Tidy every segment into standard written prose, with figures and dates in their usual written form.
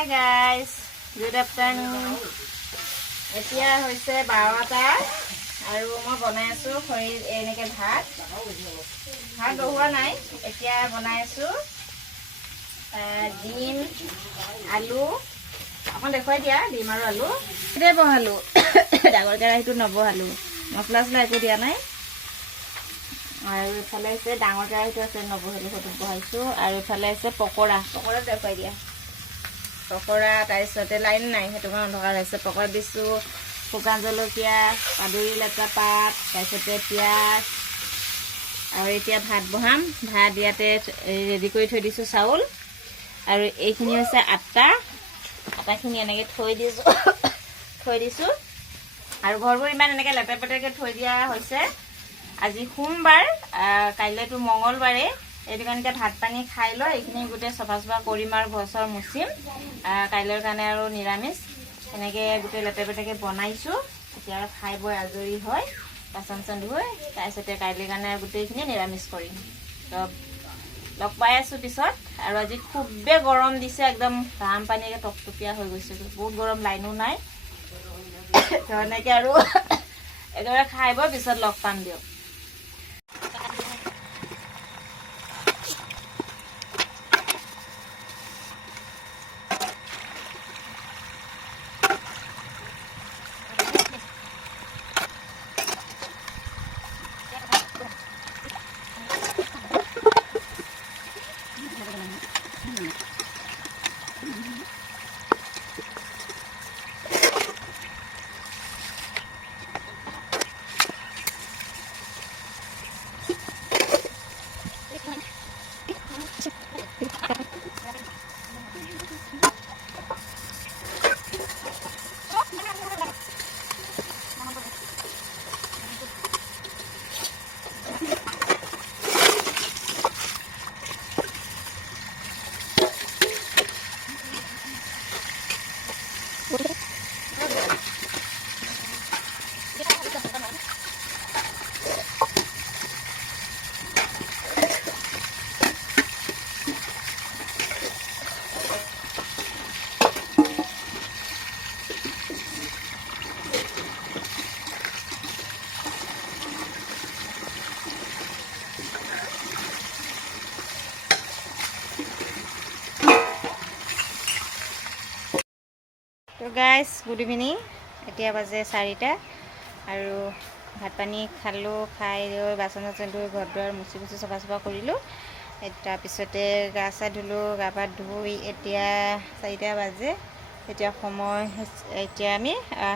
Hi guys, good afternoon. এতিয়া হৈছে 12টা আৰু মই বনাই আছো খৰি এনেকে ভাত বহোৱা নাই এতিয়া বনাই আছো ডিম আলু অকন দেখুৱাই দিয়া ডিম আৰু আলু এতিয়া বহালো ডাঙৰ কেৰাহীটো নবহালো মছলা চলা একো দিয়া নাই আৰু ইফালে আছে ডাঙৰ কেৰাহীটো আছে নবহালো সেইটো বহাইছো আৰু ইফালে আছে পকৰা দেখুৱাই দিয়া পকৰা তাৰপিছতে লাইন নাই সেইটো কাৰণে অন্ধকাৰ হৈছে পকৰা দিছো শুকান জলকীয়া পাদুৰি লতা পাত তাৰপিছতে পিঁয়াজ আৰু এতিয়া ভাত বহাম ভাত ইয়াতে ৰেডি কৰি থৈ দিছো চাউল আৰু এইখিনি হৈছে আটাখিনি এনেকৈ থৈ দিছো আৰু ঘৰবোৰ ইমান এনেকৈ লেতেপেটেকৈ থৈ দিয়া হৈছে আজি সোমবাৰ কাইলৈতো মঙ্গলবাৰে এইটো কাৰণে ভাত পানী খাই লৈ এইখিনি গোটেই চফা কৰিম আৰু ঘৰ চৰ মুচিম কাইলৈৰ কাৰণে আৰু নিৰামিষ এনেকৈ গোটেই লেতেপেটেকৈ বনাইছোঁ এতিয়া আৰু খাই বৈ আজৰি হয় বাচন চাচন ধুই তাৰপিছতে কাইলৈৰ কাৰণে গোটেইখিনি নিৰামিষ কৰিম তো লগ পাই আছোঁ পিছত আৰু আজি খুবেই গৰম দিছে একদম ঘাম পানীৰে টপটপীয়া হৈ গৈছে বহুত গৰম লাইনো নাই তো এনেকৈ আৰু একেবাৰে খাই বৈ পিছত লগ পাম দিয়ক তো গাইজ গুড ইভিনিং এতিয়া বাজে 4টা আৰু ভাত পানী খালোঁ খাই লৈ বাচন চাচন ধুই ঘৰ দুৱাৰ মুচি চফা কৰিলোঁ তাৰপিছতে গা চা ধুলোঁ গা পা ধুই এতিয়া 4টা বাজে এতিয়া সময় এতিয়া আমি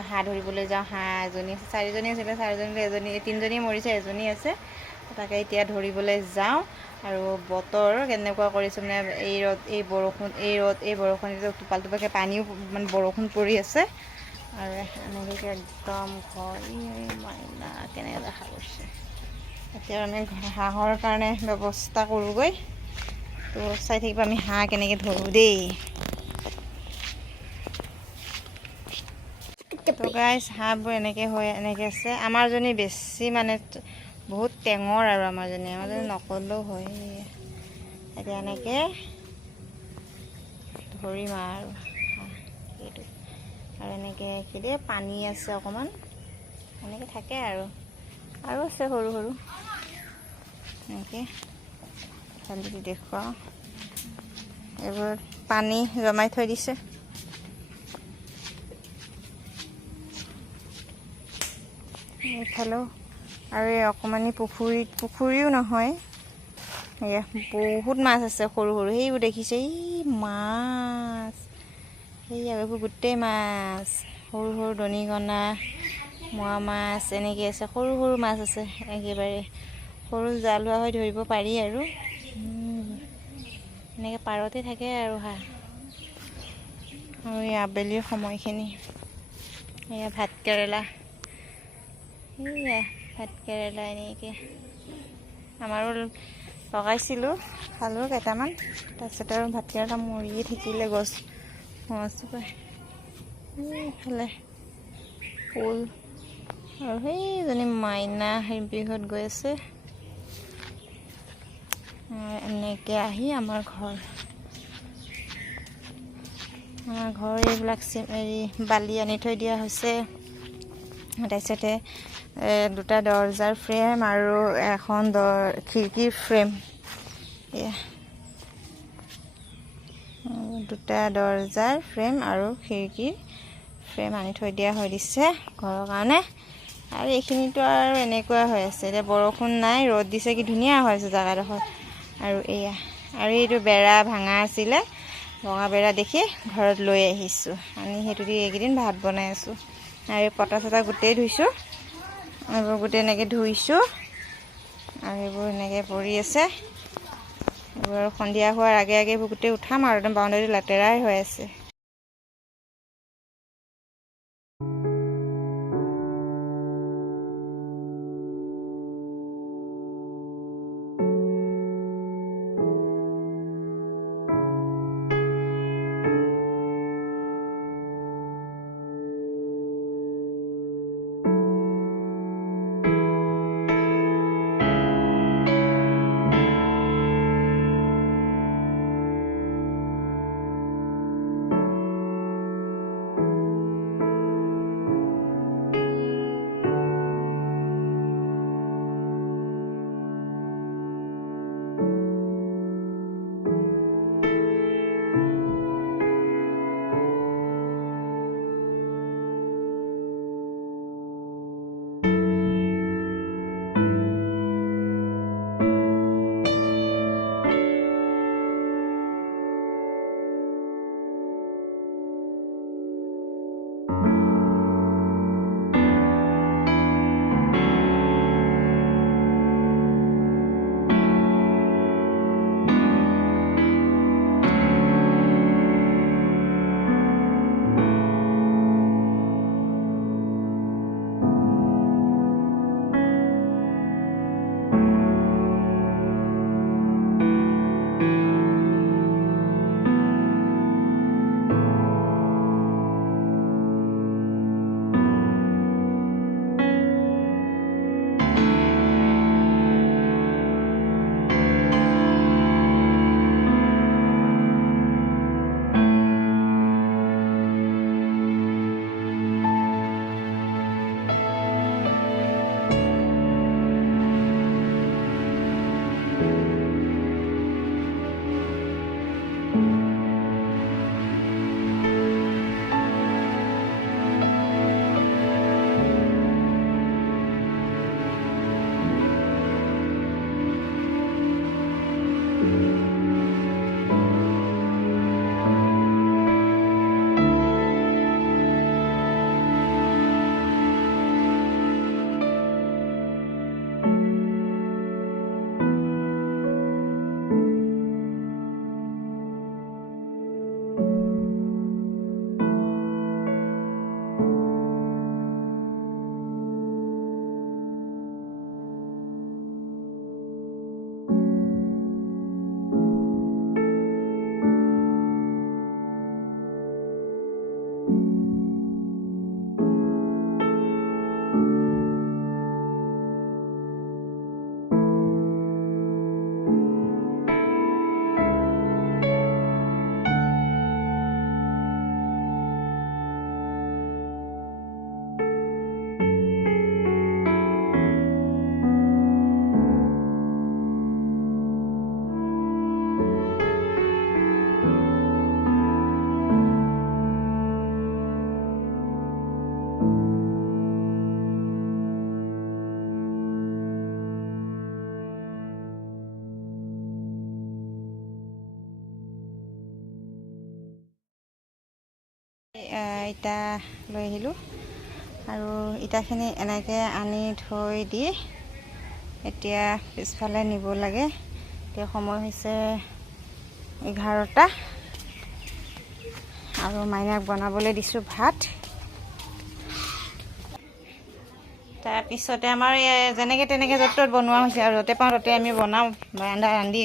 হাঁহ ধৰিবলৈ যাওঁ হাঁহ এজনী 4জনী আছিলে 4জনী 3জনী মৰিছে এজনী আছে তাকে এতিয়া ধৰিবলৈ যাওঁ আৰু বতৰ কেনেকুৱা কৰিছে মানে এই ৰ'দ এই বৰষুণ টোপাল টোপালকৈ পানীও মানে বৰষুণ পৰি আছে আৰু এনেকৈ একদম ঘৰ মাইনা কেনেকৈ দেখা গৈছে এতিয়া আমি হাঁহৰ কাৰণে ব্যৱস্থা কৰোঁগৈ তো চাই থাকিব আমি হাঁহ কেনেকৈ ধৰোঁ দেই তো গাইজ হাঁহবোৰ এনেকৈ আছে আমাৰজনী বেছি মানে বহুত টেঙৰ আৰু আমাৰজনী নকলেও হয় এতিয়া এনেকৈ ধৰিম আৰু এইটো আৰু এনেকৈ ৰাখি পানী আছে অকণমান এনেকৈ থাকে আৰু আছে সৰু এনেকৈ ভালকৈ দেখুৱাওঁ এইবোৰ পানী জমাই থৈ দিছে এইফালেও আৰু এই অকণমানি পুখুৰীও নহয় এয়া বহুত মাছ আছে সৰু সেইবোৰ দেখিছে এই মাছ সেয়া এইবোৰ গোটেই মাছ সৰু দনিকণা মোৱা মাছ এনেকৈ আছে সৰু মাছ আছে একেবাৰে সৰু জালুৱা হৈ ধৰিব পাৰি আৰু এনেকৈ পাৰতে থাকে আৰু হাঁহ আৰু এই আবেলিৰ সময়খিনি এয়া ভাত কেৰেলা এনেকৈ আমাৰো লগাইছিলোঁ খালোঁ কেইটামান তাৰপিছত আৰু ভাতকেৰেলা মৰিয়ে থাকিলে গছ এইফালে ফুল আৰু সেইজনী মাইনা বিহুত গৈ আছে এনেকৈ আহি আমাৰ ঘৰ ঘৰৰ এইবিলাক বালি আনি থৈ দিয়া হৈছে। তাৰপিছতে দুটা দৰজাৰ ফ্ৰেম আৰু এখন খিৰিকীৰ ফ্ৰেম, দুটা দৰজাৰ ফ্ৰেম আৰু খিৰিকীৰ ফ্ৰেম আনি থৈ দিয়া হৈ দিছে ঘৰৰ কাৰণে। আৰু এইখিনিতো আৰু এনেকুৱা হৈ আছে, এতিয়া বৰষুণ নাই, ৰ'দ দিছে, কি ধুনীয়া হৈ আছে জেগাডোখৰ। আৰু আৰু এইটো বেৰা ভাঙা আছিলে, ভঙা বেৰা দেখি ঘৰত লৈ আহিছোঁ, আনি সেইটো দি এইকেইদিন ভাত বনাই আছোঁ। আৰু পটা চটা গোটেই ধুইছোঁ, এইবোৰ গোটেই এনেকৈ ধুইছোঁ, আৰু এইবোৰ এনেকৈ পৰি আছে। এইবোৰ আৰু সন্ধিয়া হোৱাৰ আগে আগে এইবোৰ গোটেই উঠাম আৰু একদম বাউণ্ডেৰী লেতেৰাই হৈ আছে। ইটা লৈ আহিলোঁ আৰু ইটাখিনি এনেকৈ আনি থৈ দি এতিয়া পিছফালে নিব লাগে। এতিয়া সময় হৈছে 11টা আৰু মাইনাক বনাবলৈ দিছোঁ ভাত। তাৰপিছতে আমাৰ যেনেকৈ তেনেকৈ য'ত ত'ত বনোৱা হৈছে আৰু য'তে পাওঁ ত'তে আমি বনাওঁ, বাৰান্দা ৰান্ধি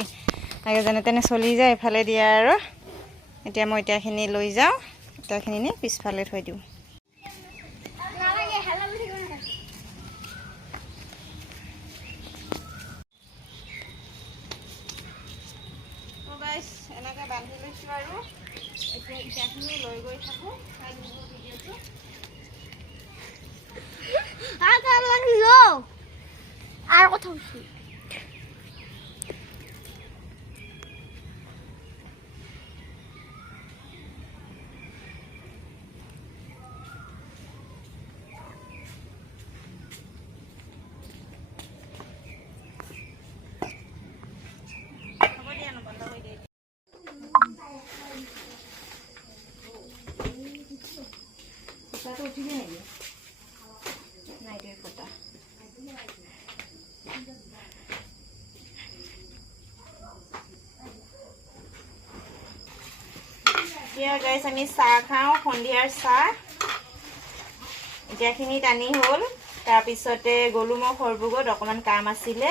তাকে যেনে তেনে চলি যায় ইফালে দিয়া। আৰু এতিয়া মই ইটাখিনি লৈ যাওঁ, ইটাখিনি নি পিছফালে থৈ দিওঁ। এনেকৈ বান্ধি লৈছোঁ আৰু এতিয়া ইটাখিনি লৈ গৈ থাকোঁ চাই দিব ভিডিঅ'টো আৰ কথা বলছি উঠিবি নেকি নাইটিৰ ফটা এতিয়া গাইছ আমি চাহ খাওঁ সন্ধিয়াৰ চাহ এতিয়াখিনি টানি হ'ল তাৰপিছতে গ'লো মই সৰভোগত অকণমান কাম আছিলে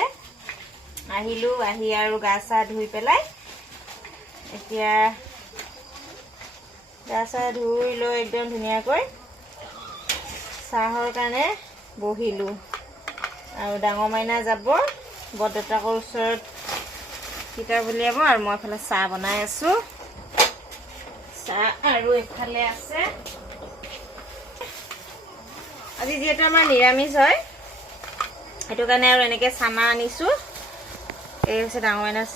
আহিলোঁ আহি আৰু গা চা ধুই পেলাই এতিয়া গা চা ধুই লৈ একদম ধুনীয়াকৈ চাহৰ কাৰণে বহিলোঁ আৰু ডাঙৰ মাইনা যাব বৰদেউতাকৰ ওচৰত কিতাপ উলিয়াব আৰু মই এফালে চাহ বনাই আছোঁ চাহ আৰু এফালে আছে আজি যিহেতু আমাৰ নিৰামিষ হয় সেইটো কাৰণে আৰু এনেকৈ চানা আনিছোঁ এই হৈছে ডাঙৰ মাইনাৰ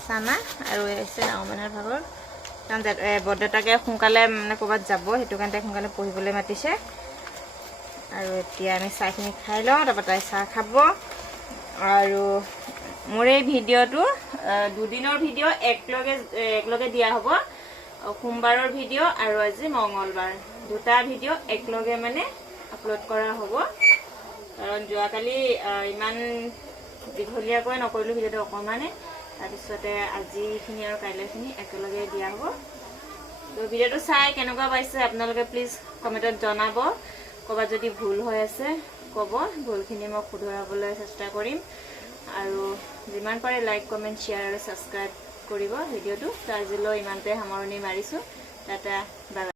চানা আৰু এই হৈছে ডাঙৰ মাইনাৰ ভাগৰ কাৰণ বৰদেউতাকে সোনকালে মানে ক'ৰবাত যাব সেইটো কাৰণে সোনকালে পঢ়িবলৈ মাতিছে আৰু এতিয়া আমি চাহখিনি খাই লওঁ তাৰপৰা তাই চাহ খাব আৰু মোৰ এই ভিডিঅ'টো দুদিনৰ ভিডিঅ' একেলগে দিয়া হ'ব সোমবাৰৰ ভিডিঅ' আৰু আজি মঙ্গলবাৰ দুটা ভিডিঅ' একেলগে মানে আপলোড কৰা হ'ব কাৰণ যোৱাকালি ইমান দীঘলীয়াকৈ নকৰিলোঁ ভিডিঅ'টো অকণমানে তাৰপিছতে আজিখিনি আৰু কাইলৈখিনি একেলগে দিয়া হ'ব তো ভিডিঅ'টো চাই কেনেকুৱা পাইছে আপোনালোকে প্লিজ কমেণ্টত জনাব ক'ৰবাত যদি ভুল হৈ আছে ক'ব ভুলখিনি মই শুধৰাবলৈ চেষ্টা কৰিম আৰু যিমান পাৰে লাইক কমেণ্ট শ্বেয়াৰ আৰু ছাবস্ক্ৰাইব কৰিব ভিডিঅ'টো তো আজিলৈ ইমানতে সামৰণি মাৰিছোঁ টাটা বাই বাই